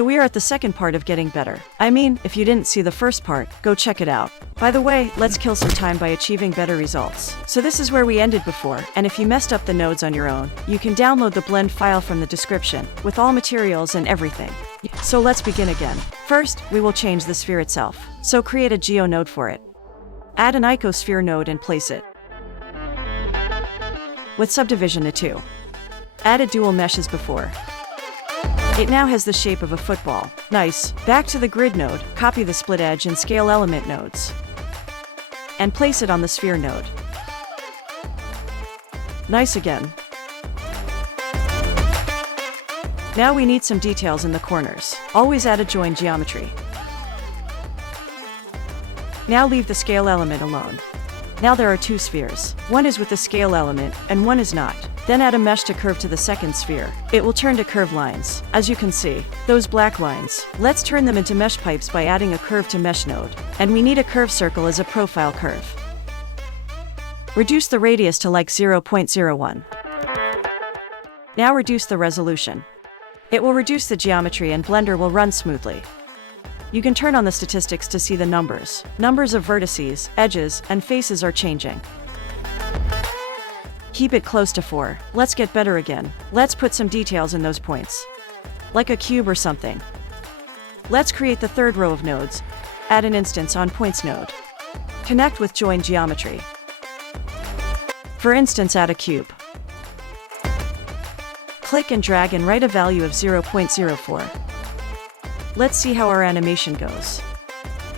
So we are at the second part of getting better. I mean, if you didn't see the first part, go check it out. By the way, let's kill some time by achieving better results. So this is where we ended before, and if you messed up the nodes on your own, you can download the blend file from the description, with all materials and everything. So let's begin again. First, we will change the sphere itself. So create a geo node for it. Add an icosphere node and place it with subdivision to 2. Add a dual mesh as before. It now has the shape of a football. Nice. Back to the grid node, copy the split edge and scale element nodes, and place it on the sphere node. Nice again. Now we need some details in the corners. Always add a join geometry. Now leave the scale element alone. Now there are 2 spheres. One is with the scale element, and one is not. Then add a mesh to curve to the second sphere. It will turn to curve lines. As you can see, those black lines. Let's turn them into mesh pipes by adding a curve to mesh node. And we need a curve circle as a profile curve. Reduce the radius to like 0.01. Now reduce the resolution. It will reduce the geometry and Blender will run smoothly. You can turn on the statistics to see the numbers. Numbers of vertices, edges, and faces are changing. Keep it close to 4. Let's get better again. Let's put some details in those points, like a cube or something. Let's create the third row of nodes. Add an instance on points node. Connect with join geometry. For instance, add a cube. Click and drag and write a value of 0.04. Let's see how our animation goes.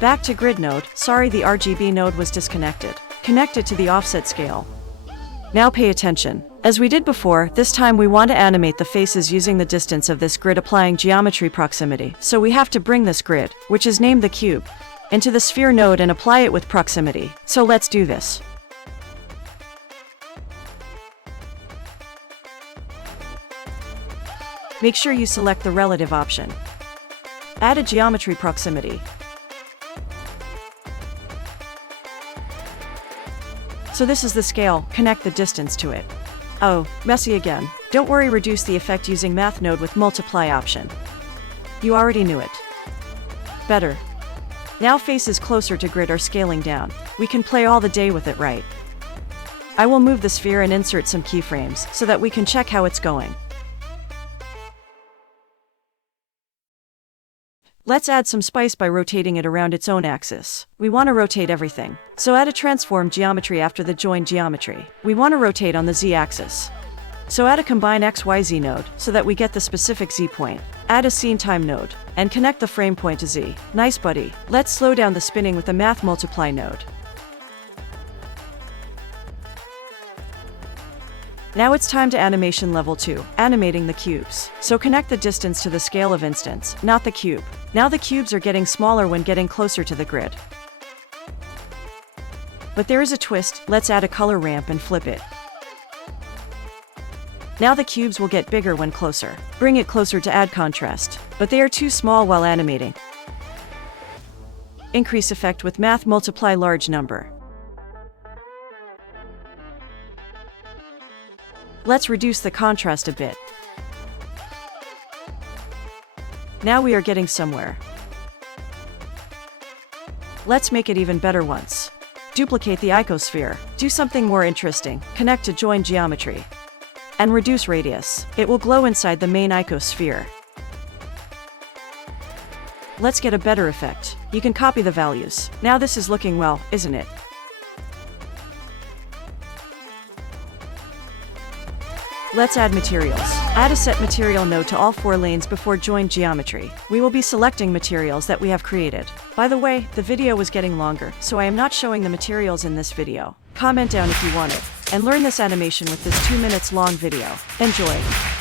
Back to grid node. Sorry, the RGB node was disconnected. Connect it to the offset scale. Now pay attention. As we did before, this time we want to animate the faces using the distance of this grid applying geometry proximity. So we have to bring this grid, which is named the cube, into the sphere node and apply it with proximity. So let's do this. Make sure you select the relative option. Add a geometry proximity. So this is the scale, connect the distance to it. Oh, messy again. Don't worry, reduce the effect using math node with multiply option. You already knew it. Better. Now faces closer to grid are scaling down. We can play all the day with it, right? I will move the sphere and insert some keyframes so that we can check how it's going. Let's add some spice by rotating it around its own axis. We want to rotate everything. So add a transform geometry after the join geometry. We want to rotate on the z-axis. So add a combine XYZ node so that we get the specific z point. Add a scene time node and connect the frame point to z. Nice, buddy. Let's slow down the spinning with a math multiply node. Now it's time to animation level 2, animating the cubes. So connect the distance to the scale of instance, not the cube. Now the cubes are getting smaller when getting closer to the grid. But there is a twist. Let's add a color ramp and flip it. Now the cubes will get bigger when closer. Bring it closer to add contrast, but they are too small while animating. Increase effect with math multiply large number. Let's reduce the contrast a bit. Now we are getting somewhere. Let's make it even better once. Duplicate the icosphere. Do something more interesting. Connect to join geometry. And reduce radius. It will glow inside the main icosphere. Let's get a better effect. You can copy the values. Now this is looking well, isn't it? Let's add materials. Add a set material node to all 4 lanes before join geometry. We will be selecting materials that we have created. By the way, the video was getting longer, so I am not showing the materials in this video. Comment down if you want it, and learn this animation with this 2 minutes long video. Enjoy!